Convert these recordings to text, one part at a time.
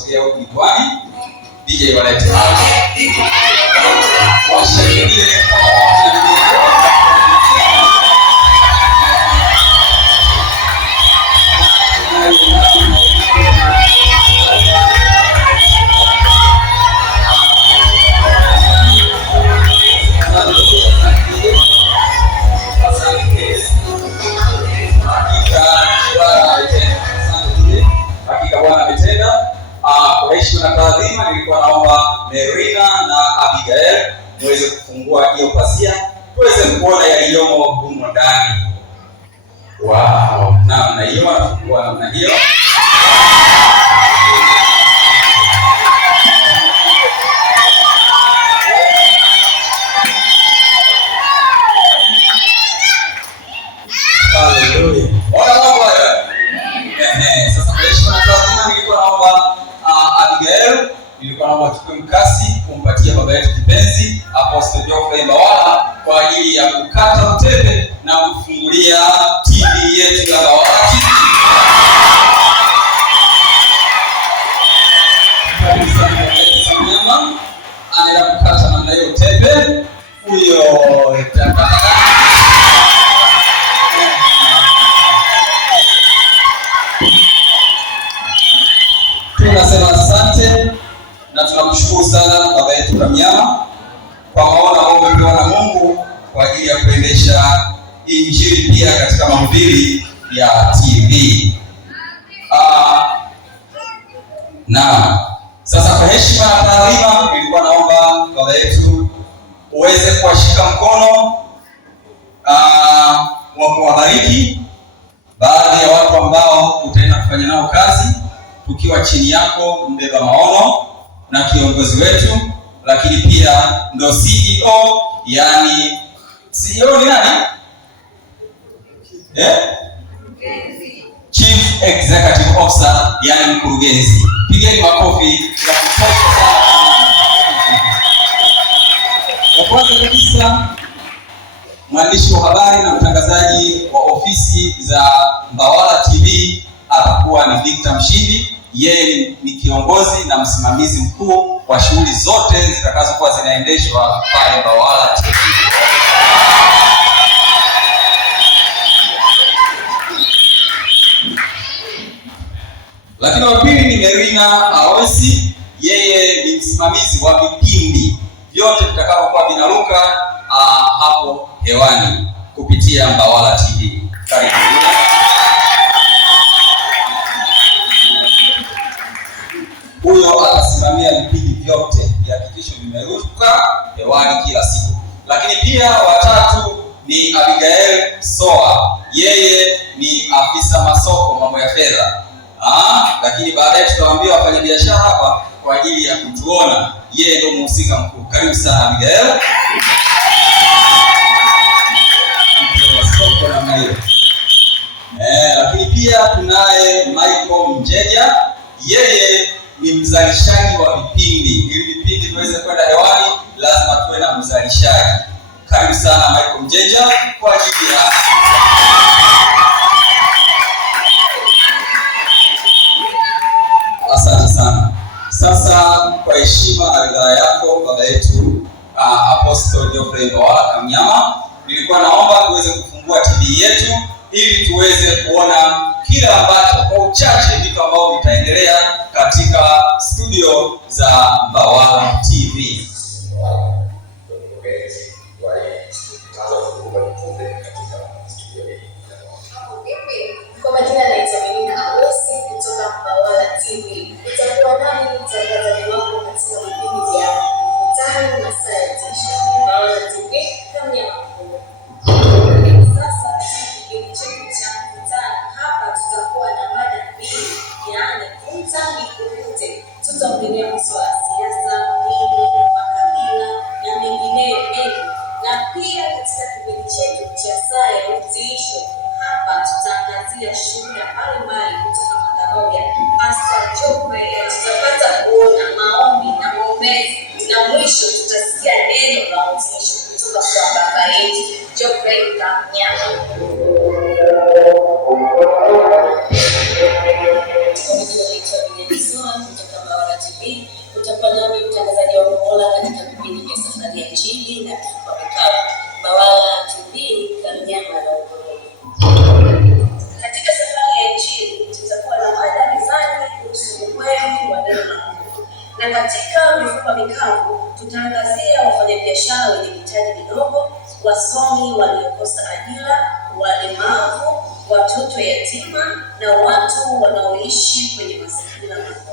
kusogea huku jukwani. DJ walete washangilie kwa heshima na taadhima. Nilikuwa naomba Merina na Abigail muweze kufungua hiyo pazia tuweze kuona yaliyomo humo ndani. Wow, namna hiyo, atafungua namna hiyo. Haleluya. Sasa kwa heshima na taadhima nilikuwa naomba Abigail, nilikuwa naomba chukue mkasi kumpatia baba yetu kipenzi Apostle Geoffrey Mbawala kwa ajili ya kukata utepe na kufungulia TV yetu ya Mbawala TV. Mnyama anaenda kukata namna hiyo utepe huyo. Tunasema asante na tunakushukuru sana baba yetu Kamnyama kwa maono ambayo umepewa na Mungu kwa ajili ya kuendesha injili pia katika mahubiri ya TV. Na sasa kwa heshima na taadhima nilikuwa naomba baba yetu uweze kuwashika mkono wa kuwabariki baadhi ya watu ambao utaenda kufanya nao kazi, tukiwa chini yako mbeba maono na kiongozi wetu, lakini pia ndo CEO. Yani CEO ni nani? Chief Executive Officer, yani mkurugenzi. Pigeni makofi ya kutosha sana. Kwa kwanza kabisa, mwandishi wa habari na mtangazaji wa ofisi za Mbawala TV atakuwa ni Victor Mshindi. Yeye ni kiongozi na msimamizi mkuu wa shughuli zote zitakazokuwa zinaendeshwa pale Mbawala TV. Lakini wa pili ni Merina Awesi. Yeye ni msimamizi wa vipindi vyote vitakavyokuwa vinaruka hapo hewani kupitia Mbawala TV. Karibu. Huyo atasimamia vipindi vyote vihakikisho vimeruka hewani kila siku. Lakini pia watatu ni Abigail Soa. Yeye ni afisa masoko, mambo ya fedha. Lakini baadaye tutawaambia wafanyabiashara hapa kwa ajili ya kutuona. Yeye ndio mhusika mkuu. Karibu sana Abigail. Lakini pia tunaye Michael Mjeja. Yeye ni mzalishaji wa vipindi. Ili vipindi viweze kwenda hewani lazima tuwe na mzalishaji. Karibu sana Michael Mjeja kwa ajili ya asante sana. Sasa kwa heshima na ridhaa yako baba yetu Apostle Geoffrey Mbawala Kamnyama, nilikuwa naomba tuweze kufungua TV yetu ili tuweze kuona kile ambacho kwa uchache vitu ambavyo vitaendelea katika studio za Mbawala TV. Kwa majina naitwa Merina Awesi kutoka Mbawala TV. Itakuwa nani mtangazaji wako katika vipindi vya mtaani na sayansi. Mbawala TV Kamnyama. Sasa kipindi chetu cha mtaani hapa tutakuwa na mada mbili, yaani mtaani kukute. Tutaongelea masuala ya siasa, dini, makabila na mengineyo mengi. Na pia katika kipindi chetu cha sayansi hapa tutaangazia shuhuda mbalimbali kutoka madhabahu ya Pastor Geoffrey. Tutapata kuona maombi na maombezi na mwisho tutasikia neno la utiisho kutoka kwa baba yetu Geoffrey Kamnyama. Kutoka kutulinda kwa vikao. Mbawala TV, Kamnyama na Ugorobi. Katika safari ya Injili tutakuwa na mada mezani kuhusu ukweli wa neno la Mungu, na katika mifupa mikavu tutaangazia wafanyabiashara wenye mitaji midogo, wasomi waliokosa ajira, walemavu, watoto yatima na watu wanaoishi kwenye mazingira magumu.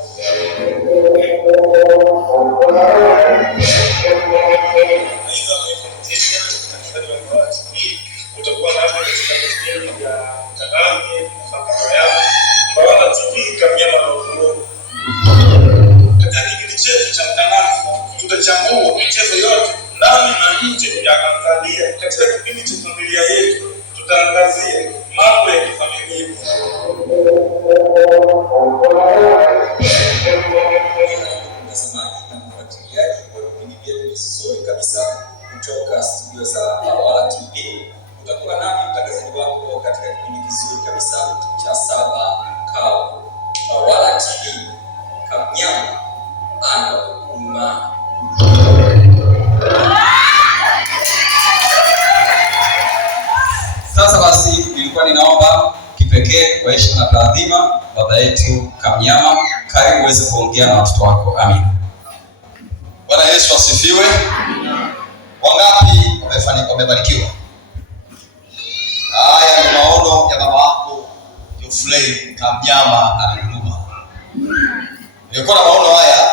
Utakuwa nami katika kipindi ya Tanzania na familia yangu Mbawala TV Kamnyama na Ugorobi. Katika kipindi chetu cha Mtanange tutachambua michezo yote ndani na nje ya Tanzania. Katika kipindi cha familia yetu tutaangazia mambo ya kifamilia. Mtazamaji na mfuatiliaji wa vipindi vyetu vizuri kabisa kutoka studio za Mbawala TV. Utakuwa nami mtangazaji wako katika kipindi kizuri kabisa cha 7 Kao. Mbawala TV, Kamnyama na Ugorobi. Sasa basi, nilikuwa ninaomba kipekee kwa heshima na taadhima baba yetu Kamnyama, karibu uweze kuongea na watoto wako. Amina. Bwana Yesu asifiwe. Wangapi wamebarikiwa? Haya ni maono ya baba wako Geoffrey Kamnyama na Ugorobi. Nilikuwa na maono haya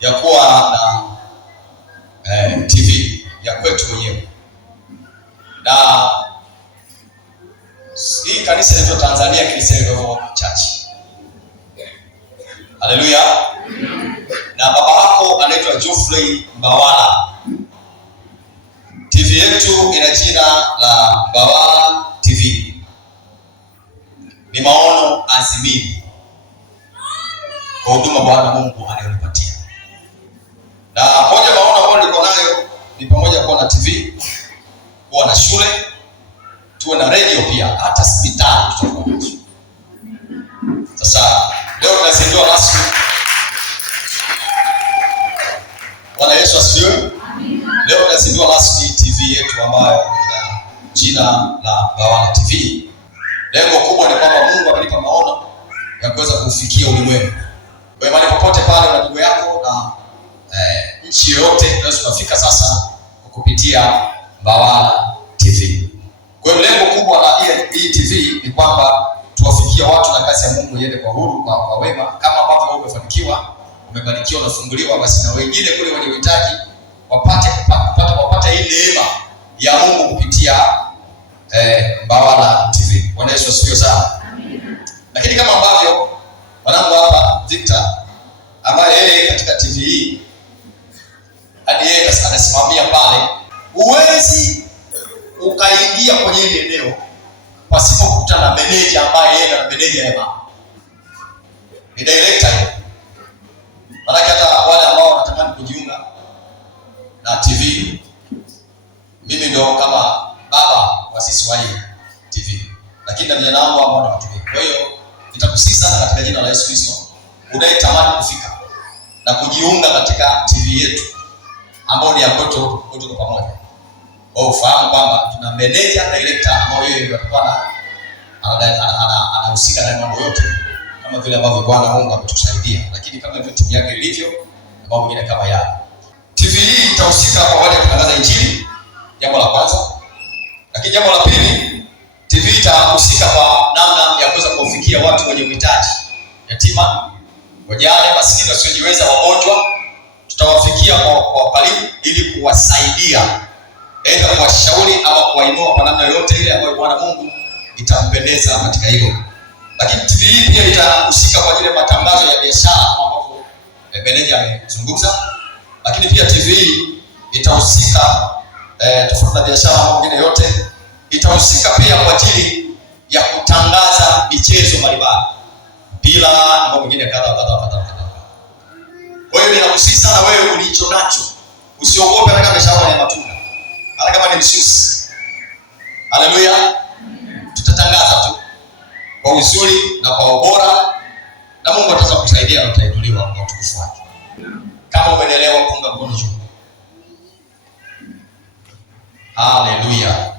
ya kuwa na TV ya kwetu wenyewe, na hii kanisa letu Tanzania Christian Revival Church. Haleluya. Na baba wako anaitwa Geoffrey Mbawala. TV yetu ina jina la Mbawala TV. Ni maono azimini kwa huduma Bwana Mungu anayonipatia. Na moja maono ambayo niko nayo ni pamoja kuwa na TV, kuwa na shule, tuwe na radio pia, hata hospitali tutakuwa nazo. Sasa leo tunazindua rasmi. Bwana Yesu asifiwe. Leo tunazindua rasmi TV yetu ambayo ina jina la Mbawala TV. Lengo kubwa ni kwamba Mungu amenipa maono ya kuweza kufikia ulimwengu. Kwa maana popote pale na ndugu yako na nchi yoyote tunaweza kufika sasa kupitia Mbawala TV. Kwa hiyo lengo kubwa la hii TV ni kwamba tuwafikie watu na kazi ya Mungu iende kwa huru, kwa wema, kama ambavyo wewe umefanikiwa, umebarikiwa, unafunguliwa, basi na wengine kule wenye uhitaji wapate hii neema ya Mungu kupitia Mbawala TV. Bwana Yesu asifiwe sana. Lakini kama ambavyo mwanangu hapa Victor ambaye yeye katika TV hii hadi yeye anasimamia pale, huwezi ukaingia kwenye ile eneo pasipo kukutana na meneja ambaye yeye na meneja yeye ni director. Maana hata wale ambao wanatamani kujiunga na TV, mimi ndo kama baba wa sisi wa hii TV, lakini na vijana wangu ambao wanatumia. Kwa hiyo nitakusii sana katika jina la Yesu Kristo, unayetamani kufika na kujiunga katika TV yetu ambao ni ya kwetu kwa pamoja, wao ufahamu kwamba tuna manager director ambao yeye ndio atakuwa anahusika na mambo yote kama vile ambavyo Bwana Mungu ametusaidia, lakini kama vile timu yake ilivyo na mambo mengine kama yale. TV hii itahusika kwa wale kutangaza injili, jambo la kwanza. Lakini jambo la pili, TV itahusika kwa namna ya kuweza kufikia watu wenye uhitaji, yatima, wajane, maskini, wasiojiweza, wagonjwa. Tutawafikia kwa karibu ili kuwasaidia, aidha kuwashauri ama kuwainua kwa namna yoyote ile ambayo Bwana Mungu itampendeza katika hilo. Lakini TV hii pia itahusika kwa ajili ya matangazo ya biashara ambapo meneja amezungumza. Lakini pia TV hii itahusika tofauti na biashara na mengine yote, itahusika pia kwa ajili ya kutangaza michezo mbalimbali, mpira na mambo mengine kadha. Kwa hiyo ninakusihi sana wewe ulicho nacho, usiogope hata kama biashara ya matunda, hata kama ni msusi. Haleluya. Tutatangaza tu kwa uzuri na kwa ubora, na Mungu ataweza kusaidia na utainuliwa kwa utukufu wake. Kama umeelewa, punga mkono juu. Haleluya.